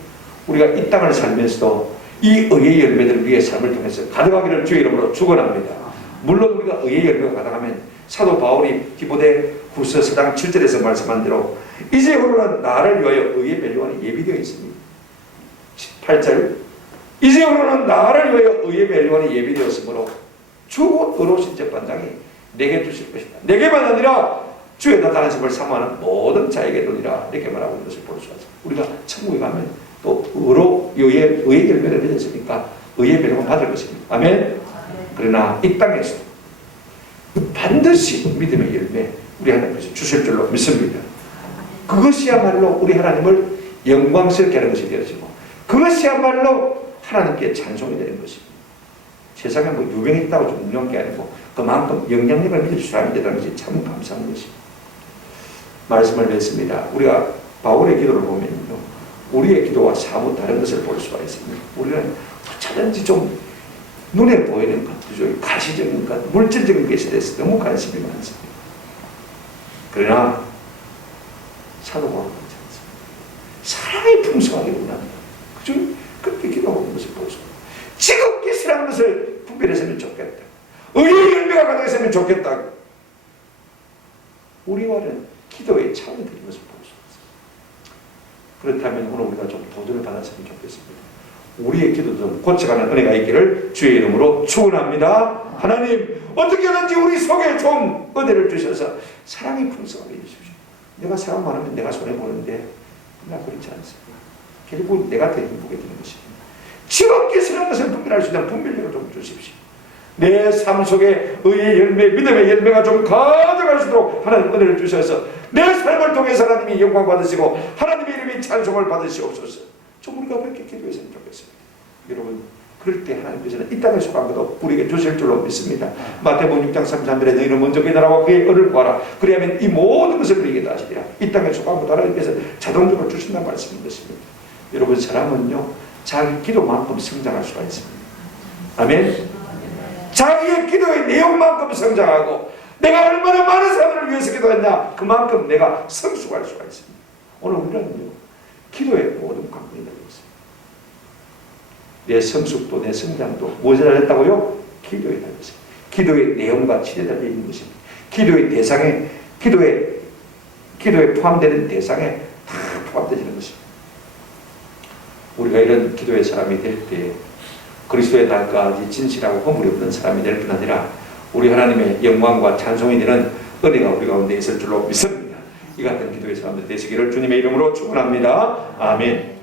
우리가 이 땅을 살면서도 이 의의 열매들을 위해 삶을 통해서 가득하기를 주의 이름으로 축원합니다. 물론 우리가 의의 열매가 가득하면 사도 바울이 디모데 후서 4장 7절에서 말씀한 대로 이제후로는 나를 위하여 의의 멸류관이 예비되어 있습니다. 8절 이제후로는 나를 위하여 의의 멸류관이 예비되었으므로 주고 의로우신 재판장이 내게 주실 것이다. 내게만 아니라 주의 나타나심을 사모하는 모든 자에게 도리라. 이렇게 말하고 있는 것을 볼 수 있습니다. 우리가 천국에 가면 또 의의 열매를 맺었으니까 의의 멸류관 받을 것입니다. 아멘. 그러나 이 땅에서 반드시 믿음의 열매 우리 하나님께서 주실 줄로 믿습니다. 그것이야말로 우리 하나님을 영광스럽게 하는 것이 되어지고 그것이야말로 하나님께 찬송이 되는 것입니다. 세상에 뭐 유명했다고 좀 유명한 게 아니고 그만큼 영향력을 미칠 사람이 되다는 것이 참 감사한 것입니다. 말씀을 맺습니다. 우리가 바울의 기도를 보면요, 우리의 기도와 사뭇 다른 것을 볼 수가 있습니다. 우리는 어쩌든지 좀 눈에 보이는 것들, 가시적인 것, 물질적인 것에 대해서 너무 관심이 많습니다. 그러나 사도 바울은 그렇지 않습니다. 사랑이 풍성하게 원합니다. 그죠? 그렇게 기도하고 있는 것을 볼 수가 있습니다. 지극히 사랑하는 것을 분별했으면 좋겠다. 의의 열매가 가득했으면 좋겠다. 우리와는 기도의 차원이 되는 것을 볼 수 있습니다. 그렇다면 오늘 우리가 좀 도전을 받았으면 좋겠습니다. 우리의 기도 좀 고쳐가는 은혜가 있기를 주의 이름으로 축원합니다. 하나님 어떻게든지 우리 속에 좀 은혜를 주셔서 사랑이 풍성하게 해주십시오. 내가 사랑 많으면 내가 손해보는데 나 그렇지 않습니다. 결국 내가 더 행복해 되는 것입니다. 지극히 선한 것을 분별할 수 있는 분별력을 좀 주십시오. 내 삶 속에 의의 열매, 믿음의 열매가 좀 가져갈 수 있도록 하나님 은혜를 주셔서 내 삶을 통해서 하나님이 영광 받으시고 하나님의 이름이 찬송을 받으시옵소서. 좀 우리가 그렇게 기도했으면 좋겠습니다. 여러분 그럴 때 하나님께서는 이 땅에 속한 것도 우리에게 주실 줄로 믿습니다. 마태복음 6장 33절에 너희는 먼저 그의 나라와 그의 의를 구하라. 그리하면 이 모든 것을 우리에게 다 하시리라. 이 땅에 속한 것도 하나님께서 자동적으로 주신다는 말씀인 것입니다. 여러분, 사람은요 자기 기도만큼 성장할 수가 있습니다. 아멘. 자기의 기도의 내용만큼 성장하고 내가 얼마나 많은 사람을 위해서 기도했냐 그만큼 내가 성숙할 수가 있습니다. 오늘 우리는요 기도의 모든 관건이 되고 있습니다. 내 성숙도 내 성장도 무엇에 달렸다고요? 기도에 달렸습니다. 기도의 내용과 질에 달려 있는 것입니다. 기도의 대상에 기도에 포함되는 대상에 다 포함되는 것입니다. 우리가 이런 기도의 사람이 될 때 그리스도의 날까지 진실하고 허물이 없는 사람이 될 뿐 아니라 우리 하나님의 영광과 찬송이 되는 은혜가 우리 가운데 있을 줄로 믿습니다. 이 같은 기도의 사람들 되시기를 주님의 이름으로 축원합니다. 아멘.